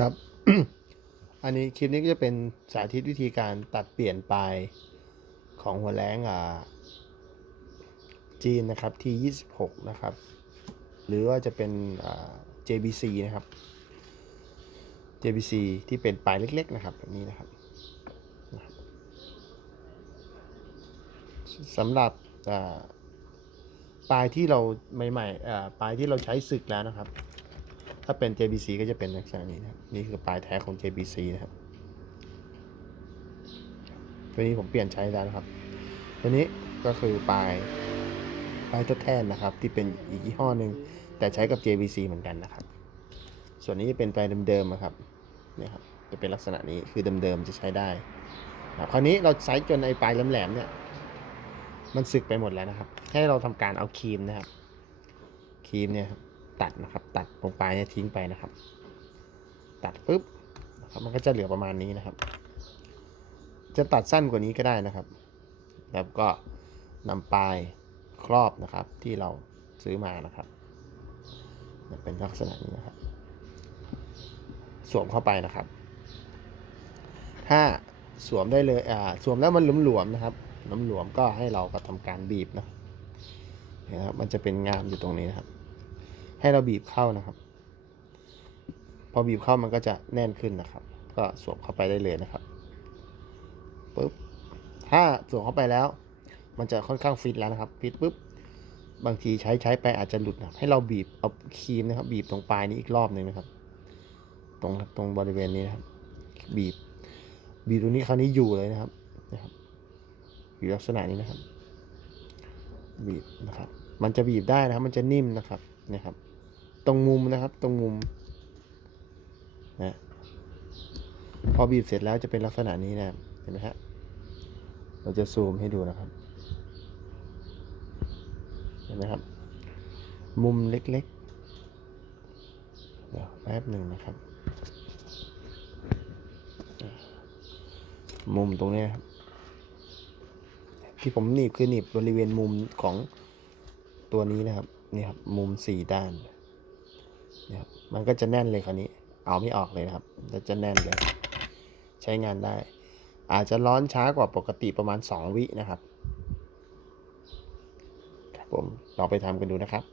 ครับ อันนี้คลิปนี้ก็จะเป็นสาธิตวิธีการตัดเปลี่ยนปลายของหัวแรงอ่าจีนนะครับที่26 นะครับ หรือว่าจะเป็นอ่า JBC นะครับ JBC ที่เป็นปลายเล็ก ๆ นะครับแบบนี้นะครับนะครับสำหรับอ่าปลายที่เราใหม่ๆอ่าปลายที่เราใช้ศึกแล้วนะครับ ถ้าเป็น JBC ก็จะเป็นลักษณะนี้นะครับนี่คือปลายแท้ของ JBC นะครับตัวนี้ผมเปลี่ยนใช้แล้วนะครับ ตัวนี้ก็คือปลายปลายทดแทนนะครับ ที่เป็นอีกยี่ห้อหนึ่งแต่ใช้กับ JBC เหมือนกันนะครับ ส่วนนี้จะเป็นปลายเดิมๆนะครับนี่ครับจะเป็นลักษณะนี้คือเดิมๆจะใช้ได้ครับคราวนี้เราใช้จนไอ้ปลายแหลมๆเนี่ยมันสึกไปหมดแล้วนะครับ ให้เราทำการเอาครีมนะครับครีมเนี่ยครับ ตัดนะครับ ตัดตรงปลายเนี่ยทิ้งไปนะครับ ตัดปุ๊บนะครับมันก็จะเหลือประมาณนี้นะครับ จะตัดสั้นกว่านี้ก็ได้นะครับ แล้วก็นำปลายครอบนะครับที่เราซื้อมานะครับเป็นลักษณะนี้นะครับ สวมเข้าไปนะครับ ถ้าสวมได้เลยอ่าสวมแล้วมันหลวมๆนะครับหลวมๆก็ให้เราก็ทำการบีบนะนะครับมันจะเป็นงามอยู่ตรงนี้นะครับ ให้เราบีบเข้านะครับ พอบีบเข้ามันก็จะแน่นขึ้นนะครับ ก็สวมเข้าไปได้เลยนะครับปุ๊บถ้าสวมเข้าไปแล้ว มันจะค่อนข้างฟิตแล้วนะครับฟิตปุ๊บบางทีใช้ใช้ไปอาจจะหลุดนะครับให้เราบีบเอาครีมนะครับ บีบตรงปลายนี้อีกรอบหนึ่งนะครับ ตรงตรงบริเวณนี้นะครับ บีบ บีบตรงนี้คราวนี้อยู่เลยนะครับนะครับบีบลักษณะนี้นะครับ บีบนะครับ มันจะบีบได้นะครับ มันจะนิ่มนะครับนี่ครับ ตรงมุมนะครับ ตรงมุมนะพอบีบเสร็จแล้วจะเป็นลักษณะนี้นะเห็นไหมฮะเราจะซูมให้ดูนะครับ เห็นไหมครับ มุมเล็กๆเดี๋ยวแป๊บหนึ่งนะครับ มุมตรงนี้ครับที่ผมหนีบคือหนีบบริเวณมุมของตัวนี้นะครับ นี่ครับ มุมสี่ด้าน นะครับมันก็จะแน่นเลยคราวนี้ เอาไม่ออกเลยนะครับแล้วจะแน่นเลย ใช้งานได้ อาจจะร้อนช้ากว่าปกติประมาณ 2 วินะครับครับผมลองไปทำกันดูนะครับ